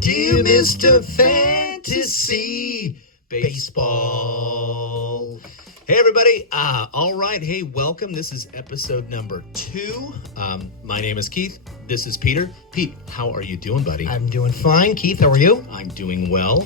Dear Mr. Fantasy Baseball. Hey, everybody. All right. Hey, welcome. This is episode number 2. My name is Keith. This is Peter. Pete, how are you doing, buddy? I'm doing fine. Keith, how are you? I'm doing well.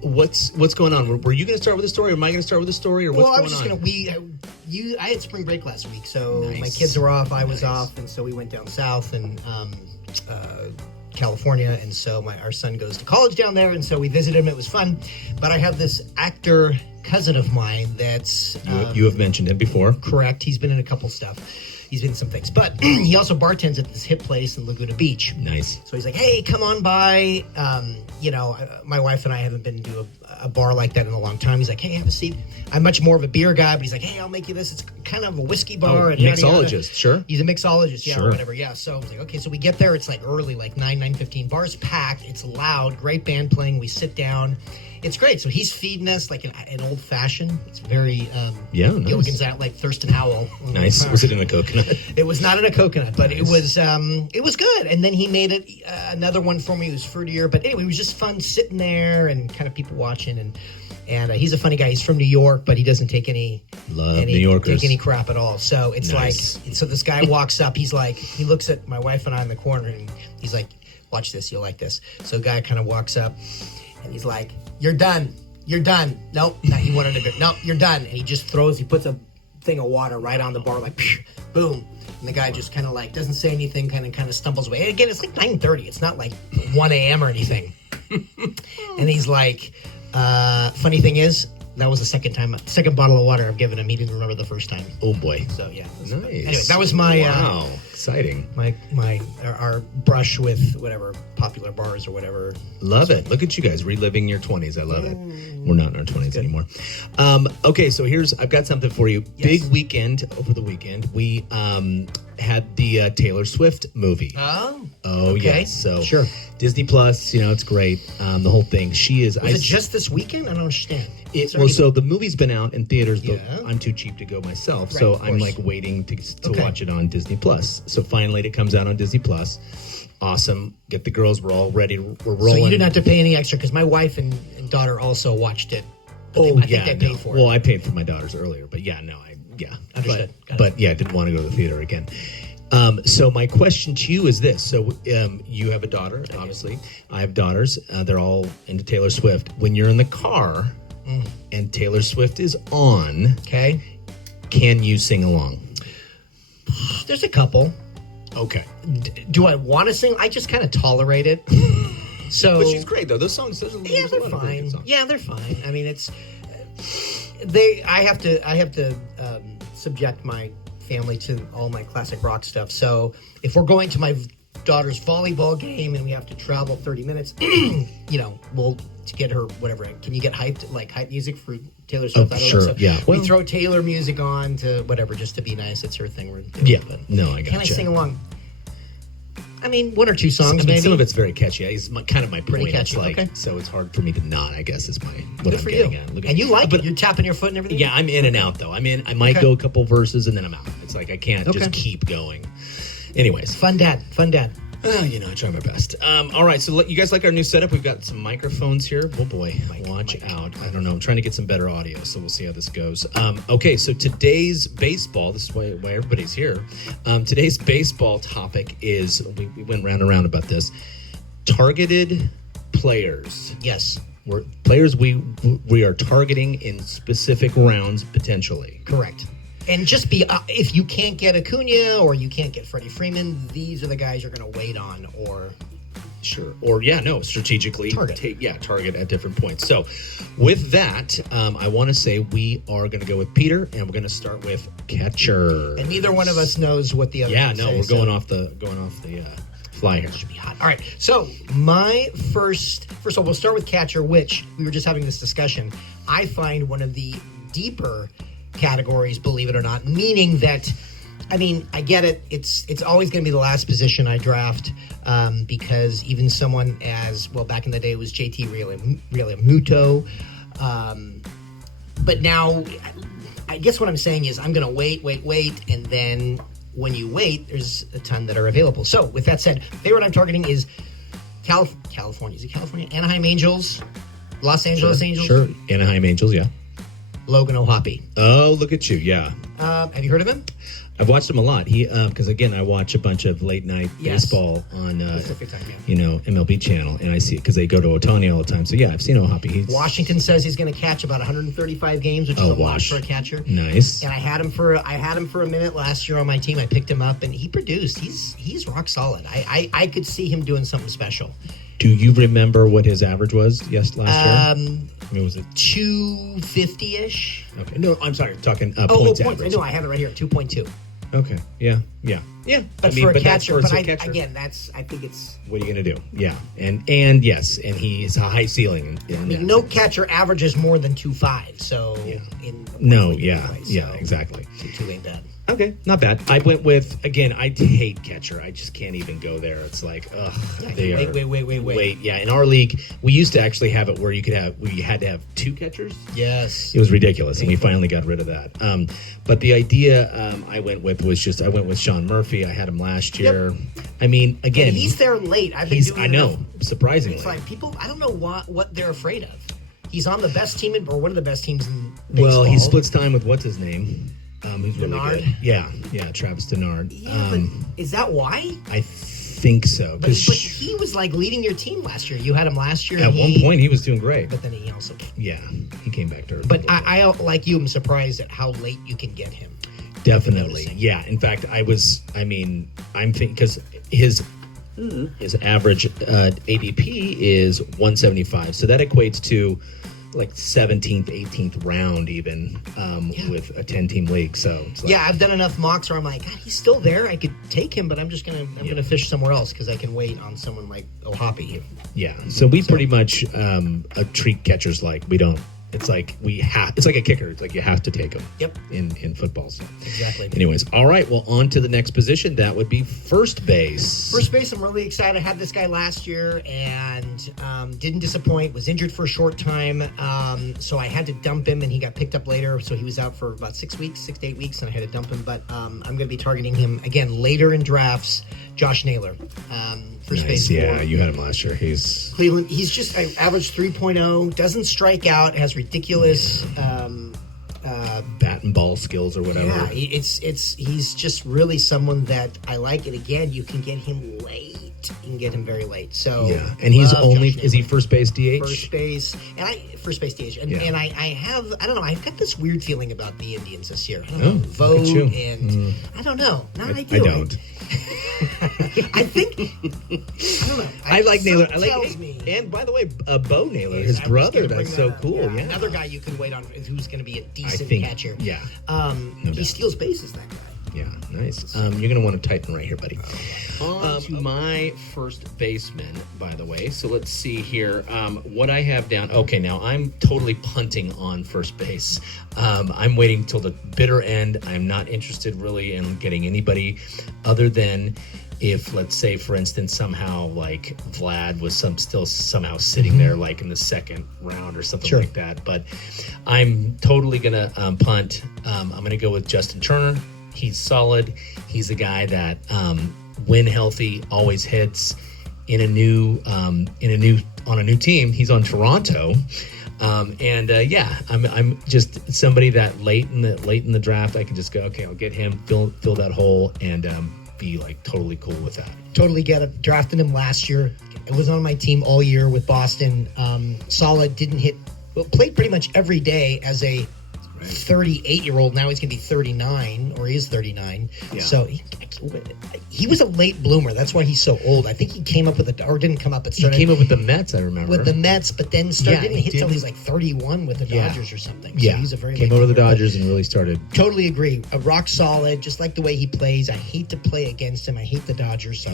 What's going on? Were you going to start with a story, or am I going to start with a story, or what's going on? I was just going to, I had spring break last week, so Nice. my kids were off, I was off, and so we went down south and California, and so our son goes to college down there, and so we visited him. It was fun, but I have this actor cousin of mine that's... You have mentioned him before. Correct. He's been in a couple stuff. He's been in some things, but he also bartends at this hip place in Laguna Beach. Nice. So he's like, hey, come on by. My wife and I haven't been to a bar like that in a long time. He's like, hey, have a seat. I'm much more of a beer guy, but he's like, hey, I'll make you this. It's kind of a whiskey bar. And mixologist, sure. He's a mixologist, yeah, Sure. or whatever, yeah. So I was like, okay, so we get there. It's like early, like 9:15. Bar's packed. It's loud. Great band playing. We sit down. It's great. So he's feeding us like an old fashioned. It's very nice. Gilligan's out like Thurston Howell. Nice. Was it in a coconut? It was not in a coconut, but Nice. it was good. And then he made it another one for me. It was fruitier, but anyway, it was just fun sitting there and kind of people watching. And he's a funny guy. He's from New York, but he doesn't take any New Yorkers. take any crap at all. So it's Nice. so this guy walks up. He's like, he looks at my wife and I in the corner, and he's like, "Watch this. You'll like this." So the guy kind of walks up, and he's like, "You're done. You're done." Nope. No, he wanted to go. Nope. You're done. And he puts a thing of water right on the bar, like, boom. And the guy just kind of like doesn't say anything, kind of stumbles away. And again, it's like 9:30. It's not like 1 a.m. or anything. And he's like, funny thing is, that was the second bottle of water I've given him. He didn't remember the first time. Oh, boy. So yeah. Nice. Anyway, that was my Wow. Exciting. our brush with whatever popular bars or whatever. Love it. Look at you guys reliving your 20s. I love it. We're not in our 20s anymore. Okay, so I've got something for you. Yes. Big weekend over the weekend. We had the Taylor Swift movie. Oh. Oh, Okay. yes. So Sure. Disney Plus, it's great. The whole thing. She is. Was it just this weekend? I don't understand. So the movie's been out in theaters, but Yeah. I'm too cheap to go myself. Right, So of I'm course. like waiting to Okay. watch it on Disney Plus. So finally it comes out on Disney Plus. Awesome. Get the girls. We're all ready. We're rolling. So you didn't have to pay any extra because my wife and daughter also watched it. But I think they paid for it. Well, I paid for my daughters earlier, but Understood. Got But yeah, I didn't want to go to the theater again. So my question to you is this. So you have a daughter, obviously. I have daughters. They're all into Taylor Swift. When you're in the car and Taylor Swift is on, Okay. can you sing along? There's a couple. Okay. Do I want to sing? I just kind of tolerate it. So But she's great, though. Those songs, yeah, there's a they're lot of really good fine. songs. Yeah, they're fine. I mean, I have to subject my family to all my classic rock stuff. So if we're going to my daughter's volleyball game and we have to travel 30 minutes, we'll to get her whatever. Can you get hype music for Taylor Swift? Oh, I don't sure, know. So yeah. we Well- throw Taylor music on to whatever just to be nice. It's her thing. Yeah. But No, I gotcha. can I sing along? I mean, one or two songs, I mean, maybe. some of it's very catchy. It's kind of my point. catchy, It's like, okay. so it's hard for me to not, I guess, is what Good I'm for getting you. at. Look And you like but, it. You're tapping your foot and everything? Yeah, I'm in and out, though. I might Okay. go a couple verses and then I'm out. It's like I can't Okay. just keep going. Anyways, Fun dad. I try my best. All right, so you guys like our new setup? We've got some microphones here. Oh boy, watch out. I don't know. I'm trying to get some better audio, so we'll see how this goes. Okay, so today's baseball, this is why everybody's here. Today's baseball topic is, we went round and round about this, targeted players. Yes. We're players we are targeting in specific rounds potentially. Correct. And just if you can't get Acuna or you can't get Freddie Freeman, these are the guys you're going to wait on or... Sure. Or, strategically Target. target at different points. So with that, I want to say we are going to go with Peter, and we're going to start with catcher. And neither one of us knows what the other Yeah, one no, say, we're so going off the fly here. it should be hot. All right. So my first of all, we'll start with catcher, which we were just having this discussion. I find one of the deeper categories, believe it or not, meaning that, I mean, I get it. It's always going to be the last position I draft because even someone as, well, back in the day it was JT Realmuto. But now, I guess what I'm saying is I'm going to wait, and then when you wait, there's a ton that are available. So with that said, favorite I'm targeting is California. Is it California? Anaheim Angels, Los Angeles Angels. Sure. Anaheim Angels, yeah. Logan O'Hoppe. Oh, look at you. Yeah. Have you heard of him? I've watched him a lot. He, because again, I watch a bunch of late night baseball on, Pacific time, yeah. you know, MLB channel, and I see it because they go to Ohtani all the time. So yeah, I've seen O'Hoppe. Washington says he's going to catch about 135 games, which is a lot for a catcher. Nice. And I had him for a minute last year on my team. I picked him up, and he produced. He's rock solid. I could see him doing something special. Do you remember what his average was? Last year. I mean, was it 250-ish? Okay. No, I'm sorry. Talking points. Points. Average. I know. I have it right here. 2.2. Okay. Yeah. But I mean, for a that's catcher, for a I catcher. think it's. What are you gonna do? Yeah, and yes, and he's a high ceiling. No catcher averages more than 2.5. So exactly. 2 ain't bad. Okay, not bad. I went with, again, I hate catcher. I just can't even go there. It's like, ugh. Wait. Yeah, in our league, we used to actually have it where we had to have 2 catchers. Yes. It was ridiculous, and we finally got rid of that. But the idea I went with Sean Murphy. I had him last year. Yep. I mean, again. And he's there late. I know, surprisingly. It's like people, I don't know what they're afraid of. He's on the best team or one of the best teams in baseball. Well, he splits time with what's his name? Who's really Denard? good. Yeah, Travis Denard. Yeah, but is that why? I think so. But he was like leading your team last year. You had him last year. At one point, he was doing great. But then he also came. Yeah, he came back to earth. But I like you, I'm surprised at how late you can get him. Definitely. Yeah. In fact, I'm thinking because his average ADP is 175. So that equates to like 17th, 18th round even with a 10-team league. So it's like, yeah, I've done enough mocks where I'm like, God, he's still there. I could take him, but I'm gonna fish somewhere else because I can wait on someone like O'Hoppe. Yeah. So we pretty much treat catchers like we don't. It's like it's like a kicker. It's like you have to take them. Yep. In football. So. Exactly. Anyways, all right. Well, on to the next position. That would be first base. First base, I'm really excited. I had this guy last year and didn't disappoint. Was injured for a short time, so I had to dump him, and he got picked up later. So he was out for about 6 to 8 weeks, and I had to dump him. But I'm going to be targeting him again later in drafts. Josh Naylor. First base. Yeah, you had him last year. He's Cleveland. He's just average 3.0. Doesn't strike out. Has ridiculous bat and ball skills or whatever. Yeah, he's just really someone that I like. And again, you can get him late. You can get him very late. So yeah, and he's is he first base DH? First base DH. And I have I don't know. I've got this weird feeling about the Indians this year. I don't know, vote and I don't know. Not ideal. I don't. I don't know. I like Naylor. I tells me. And by the way, Bo Naylor, his brother, that's so cool. Yeah. Another guy you can wait on who's going to be a decent catcher. Yeah. He steals bases, that guy. Yeah, nice. You're going to want to tighten right here, buddy. On to my first baseman, by the way. So let's see here. What I have down. Okay, now I'm totally punting on first base. I'm waiting till the bitter end. I'm not interested really in getting anybody other than if, let's say, for instance, somehow like Vlad was still somehow sitting there like in the second round or something like that. But I'm totally going to punt. I'm going to go with Justin Turner. He's solid. He's a guy that, when healthy, always hits. On a new team. He's on Toronto, I'm just somebody that late in the draft I can just go, okay, I'll get him, fill that hole, and be like totally cool with that. Totally get it. Drafted him last year. It was on my team all year with Boston. Solid. Didn't hit. Well, played pretty much every day as a 38-year-old. Now he's going to be 39, or he is 39. Yeah. So he was a late bloomer. That's why he's so old. I think he came up with didn't come up. He came up with the Mets, I remember. With the Mets, but then didn't hit till he's like 31 with the Dodgers or something. So he's a very came over the Dodgers and really started. Totally agree. A rock solid, just like the way he plays. I hate to play against him. I hate the Dodgers. So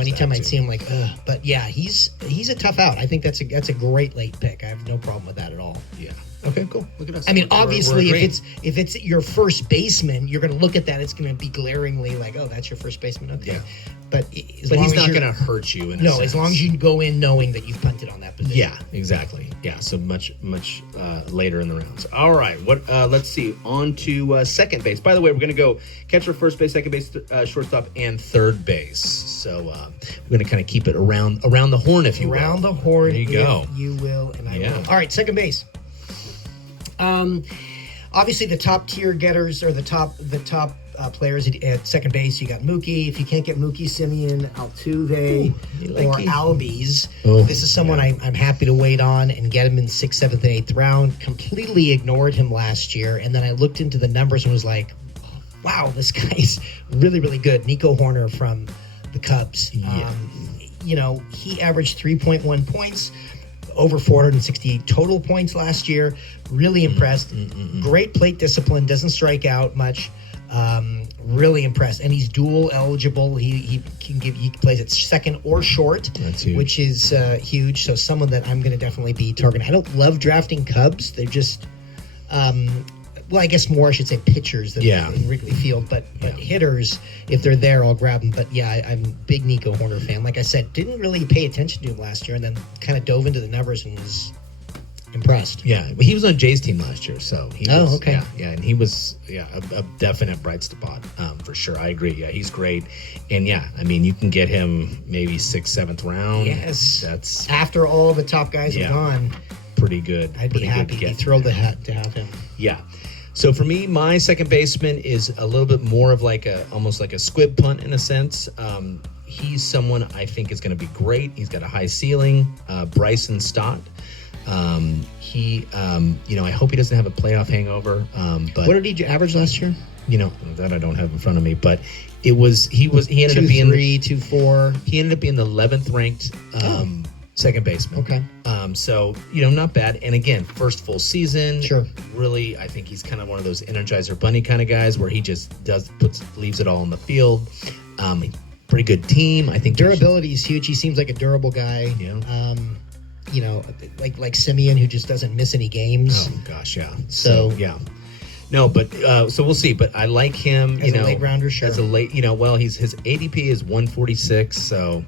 anytime I see him, like, but yeah, he's a tough out. I think that's a great late pick. I have no problem with that at all. Yeah. Okay, cool. Look at us. I mean, We're obviously, agreeing. if it's your first baseman, you're going to look at that. It's going to be glaringly like, oh, that's your first baseman. Okay, Yeah. but But he's not going to hurt you. In a No, sense. as long as you go in knowing that you've punted on that position. Yeah, exactly. Yeah, so much later in the rounds. All right, what? Let's see. On to second base. By the way, we're going to go catcher, first base, second base, shortstop, and third base. So we're going to kind of keep it around the horn, if you will. Around the horn. There you go. If you will, and I Yeah. will. All right, second base. Obviously the top tier getters or the top players at second base. You got Mookie. If you can't get Mookie, Simeon, Altuve, you like or it. Albies, Oh, this is someone I'm happy to wait on and get him in 6th, 7th, and 8th round. Completely ignored him last year, and then I looked into the numbers and was like, wow, this guy's really, really good. Nico Horner from the Cubs. Yeah. He averaged 3.1 points, over 468 total points last year. Really impressed. Great plate discipline. Doesn't strike out much. Really impressed. And he's dual eligible. He plays at second or short, That's huge. which is huge. So someone that I'm going to definitely be targeting. I don't love drafting Cubs. They're just, well, I guess more I should say pitchers than in Wrigley Field, but hitters, if they're there, I'll grab them. But yeah, I'm a big Nico Horner fan. Like I said, didn't really pay attention to him last year, and then kind of dove into the numbers and was impressed. Yeah, he was on Jay's team last year, so he was, okay. Yeah, and he was a definite bright spot for sure. I agree. Yeah, he's great, and yeah, I mean you can get him maybe 6th, 7th round. Yes, that's after all the top guys have gone. Pretty good. I'd be pretty happy, good to be get. thrilled to have him. Yeah. So for me, my second baseman is a little bit more of almost like a squib punt in a sense. He's someone I think is going to be great. He's got a high ceiling. Bryson Stott. I hope he doesn't have a playoff hangover. But What did he average last year? That I don't have in front of me, but he ended up being 2.3, 2.4. he ended up being the 11th ranked second baseman. Okay. So, not bad. And again, first full season. Sure. Really, I think he's kind of one of those Energizer Bunny kind of guys where he just leaves it all on the field. Pretty good team. I think Durability is huge. He seems like a durable guy. Yeah. Like Simeon, who just doesn't miss any games. Oh, gosh, yeah. So yeah. No, but so we'll see. But I like him. As a late rounder, sure. As a late, his ADP is 146. So,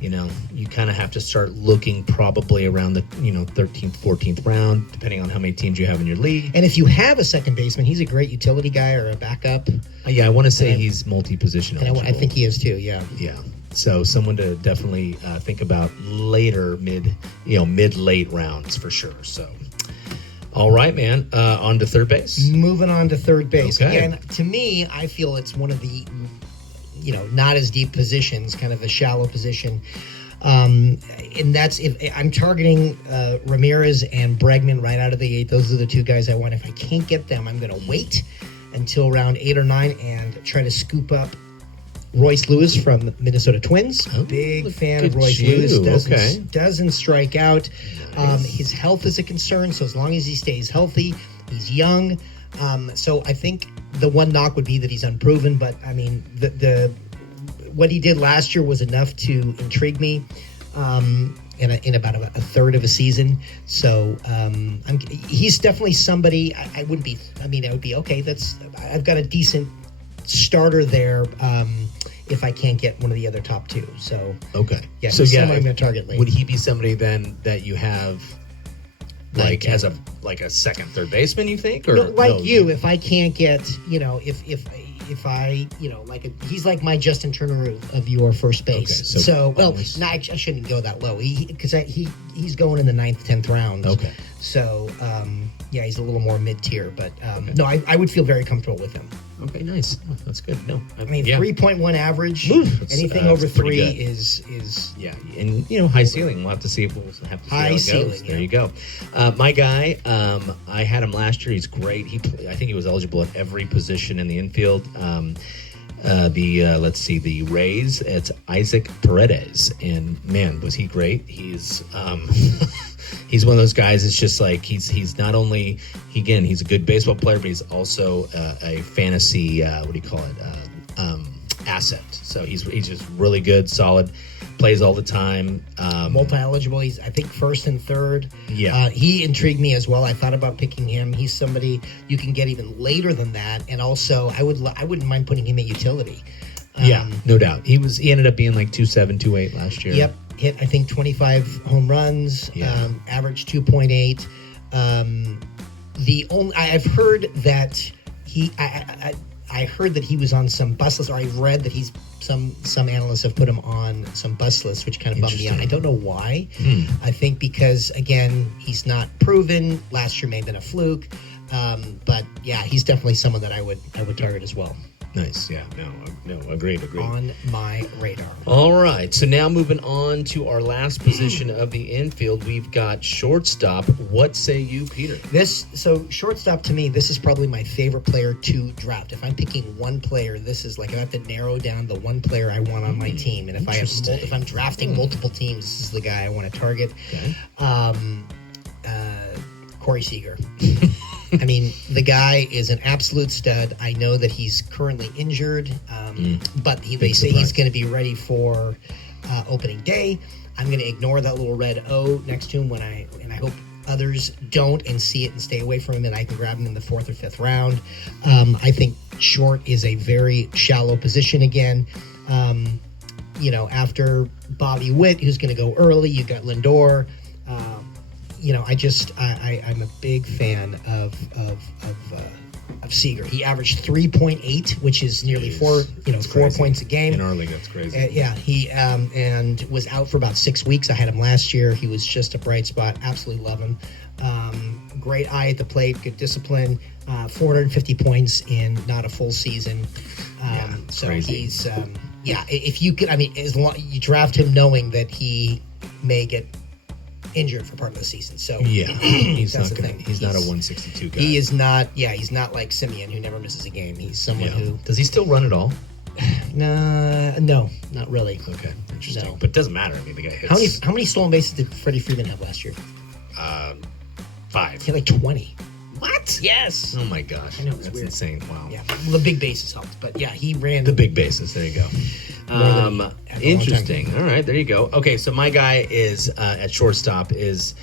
you kind of have to start looking probably around the 13th, 14th round, depending on how many teams you have in your league. And if you have a second baseman, he's a great utility guy or a backup. Yeah, I want to say he's multi-position. And I think he is too. Yeah. Yeah. So someone to definitely think about later, mid-late rounds for sure. So, all right, man. On to third base. Moving on to third base. Okay. Again, to me, I feel it's one of the, not as deep positions, kind of a shallow position. And that's if I'm targeting Ramirez and Bregman right out of the 8. Those are the two guys I want. If I can't get them, I'm going to wait until round 8 or 9 and try to scoop up Royce Lewis from Minnesota Twins. Oh, big fan look of at Royce you. Lewis. Okay. Doesn't strike out. Nice. His health is a concern, so as long as he stays healthy, he's young. So I think the one knock would be that he's unproven, but I mean the what he did last year was enough to intrigue me in about a third of a season. So he's definitely somebody I wouldn't be. I mean, it would be okay. I've got a decent starter there. If I can't get one of the other top 2. So Okay. yeah, So he's yeah, someone I'm going to target late. would he be somebody then that you have like 19. as a second, third baseman? You think, or No, like you, if I can't get, if I, he's like my Justin Turner of your first base. Okay, so well, almost- no, I shouldn't go that low. He's going in the 9th, 10th round. Okay. So yeah, he's a little more mid tier, but no, I would feel very comfortable with him. Okay, nice. Oh, that's good. No, I mean, yeah. 3.1 average. Oof, anything that's over pretty 3 good. is Yeah, and high ceiling. We'll have to see if we'll have to see High how it goes. ceiling, There yeah. you go. My guy, I had him last year. He's great. I think he was eligible at every position in the infield. The Rays. It's Isaac Paredes, and man, was he great. He's he's one of those guys. It's just like he's not only he's a good baseball player, but he's also a fantasy asset. So he's just really good, solid, plays all the time. Multi-eligible. He's, I think, first and third. Yeah. He intrigued me as well. I thought about picking him. He's somebody you can get even later than that. And also, I wouldn't mind putting him at utility. Yeah, no doubt. He ended up being like 2.7, 2.8 last year. Yep. Hit, I think, 25 home runs. Yeah. Average 2.8. I've heard that I heard that he was on some bus lists, or I read that he's some analysts have put him on some bus lists, which kind of bummed me out. I don't know why. I think because, again, he's not proven. Last year may have been a fluke, but yeah, he's definitely someone that I would target as well. Nice. Yeah. No. Agreed. On my radar. All right. So now moving on to our last position of the infield, we've got shortstop. What say you, Peter? Shortstop, to me, this is probably my favorite player to draft. If I'm picking one player, this is like I have to narrow down the one player I want on my team. And if I'm drafting multiple teams, this is the guy I want to target. Okay. Corey Seager. I mean, the guy is an absolute stud. I know that he's currently injured, but they say he's going to be ready for opening day. I'm going to ignore that little red O next to him and I hope others don't and see it and stay away from him, and I can grab him in the 4th or 5th round. I think short is a very shallow position again. After Bobby Witt, who's going to go early, you've got Lindor. I'm a big fan of Seager. He averaged 3.8, which is nearly 4 points a game. In our league, that's crazy. He and was out for about 6 weeks. I had him last year. He was just a bright spot. Absolutely love him. Great eye at the plate, good discipline. 450 points in not a full season. So crazy. he's if you could, as long you draft him knowing that he may get injured for part of the season. So he's that's not the thing. He's not a 162 guy. He is not. Yeah, he's not like Simeon, who never misses a game. He's someone who does he still run at all? No, not really. Okay, interesting. No. But it doesn't matter. I mean, the guy hits. How many stolen bases did Freddie Freeman have last year? 5. He had like 20. What? Yes. Oh my gosh. I know, it's That's weird. insane. Wow. Yeah, well, the big bases helped, but yeah, he ran The big bases. There you go. Interesting. All right, there you go. Okay, so my guy is at shortstop it's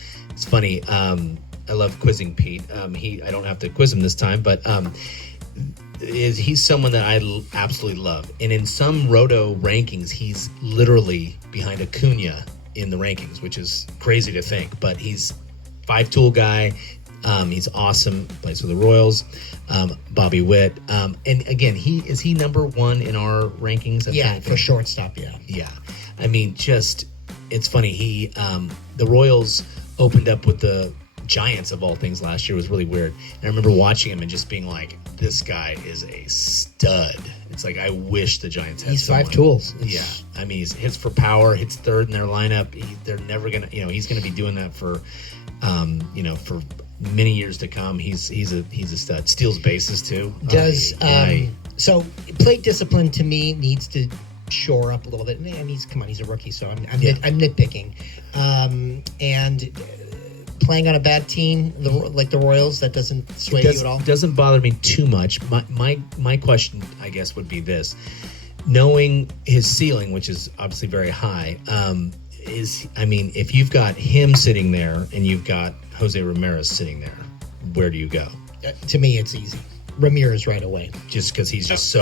funny. I love quizzing Pete. I don't have to quiz him this time, but he's someone that I absolutely love. And in some Roto rankings, he's literally behind Acuna in the rankings, which is crazy to think. But he's 5-tool guy. He's awesome. Plays for the Royals. Bobby Witt. And again, is he number 1 in our rankings? For shortstop. Yeah. Yeah. I mean, it's funny. The Royals opened up with the Giants of all things last year. It was really weird. And I remember watching him and just being like, this guy is a stud. It's like, I wish the Giants had He's someone. 5 tools. Yeah. I mean, he hits for power, hits third in their lineup. They're never going to, he's going to be doing that for many years to come. He's a stud. Steals bases too. So plate discipline to me needs to shore up a little bit. And he's a rookie, so I'm nitpicking. And playing on a bad team, like the Royals, that doesn't sway you at all. Doesn't bother me too much. My question, I guess, would be this: knowing his ceiling, which is obviously very high, if you've got him sitting there and you've got Jose Ramirez sitting there, where do you go? To me, it's easy. Ramirez right away. Just because he's just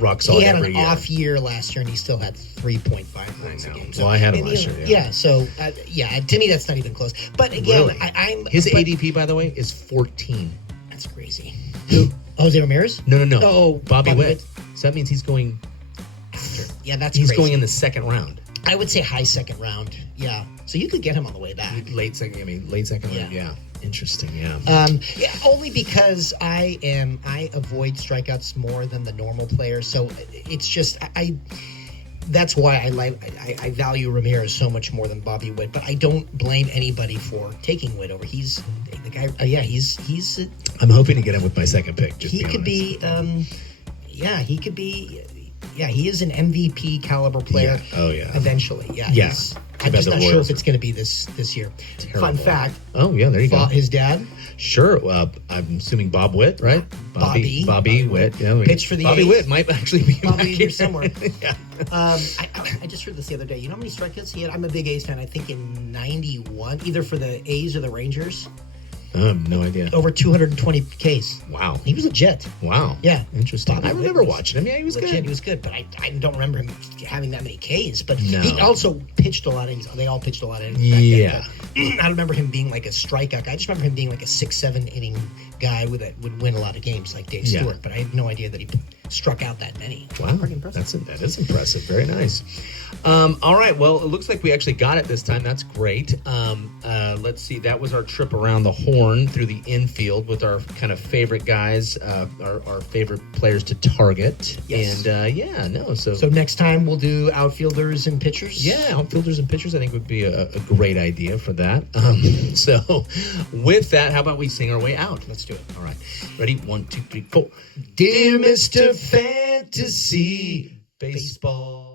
rock solid. He had every an year. Off year last year, and he still had 3.5 points a game. So, I had him last year. Yeah. So to me, that's not even close. But again, really? His ADP, by the way, is 14. That's crazy. Who? Jose Ramirez? No. Oh, Bobby Witt. So that means he's going after. Yeah, he's crazy. going in the second round. I would say high second round. Yeah. So you could get him on the way back. Late second round. Yeah. Interesting. Yeah. Only because I avoid strikeouts more than the normal player. So it's just that's why I value Ramirez so much more than Bobby Witt. But I don't blame anybody for taking Witt over. He's the guy. He's. I'm hoping to get him with my second pick. He could be. He could be. Yeah, he is an MVP caliber player. Yeah. Oh yeah. Eventually, yeah. Yeah. I'm bad just the not sure Royals if it's going to be this year. Terrible. Fun fact: Oh yeah, there you go. his dad Sure. I'm assuming Bob Witt, right? Bobby Witt. Yeah, pitched for the Bobby A's. Witt might actually be Probably back here here somewhere. yeah. I just heard this the other day. You know how many strikeouts he had? I'm a big A's fan. I think in '91, either for the A's or the Rangers, No idea. over 220 Ks. Wow. He was legit. Wow. Yeah. Interesting. Bobby I Witt remember was watching him. Yeah, he was Legit, good. he was good, but I don't remember him having that many Ks. But No. he also pitched a lot of innings. They all pitched a lot of innings. Yeah. Back then, but I don't remember him being like a strikeout guy. I just remember him being like a 6-7 inning guy that would win a lot of games, like Dave Yeah. Stewart. But I had no idea that he struck out that many. Wow, Pretty impressive. that is impressive. Very nice. All right, well, it looks like we actually got it this time. That's great. Let's see. That was our trip around the horn through the infield with our kind of favorite guys, our favorite players to target. Yes. And So next time we'll do outfielders and pitchers. yeah, outfielders and pitchers, I think would be a great idea for that. So with that, how about we sing our way out? Let's do it. All right. Ready? 1, 2, 3, 4. Dear Mr. Fantasy Baseball.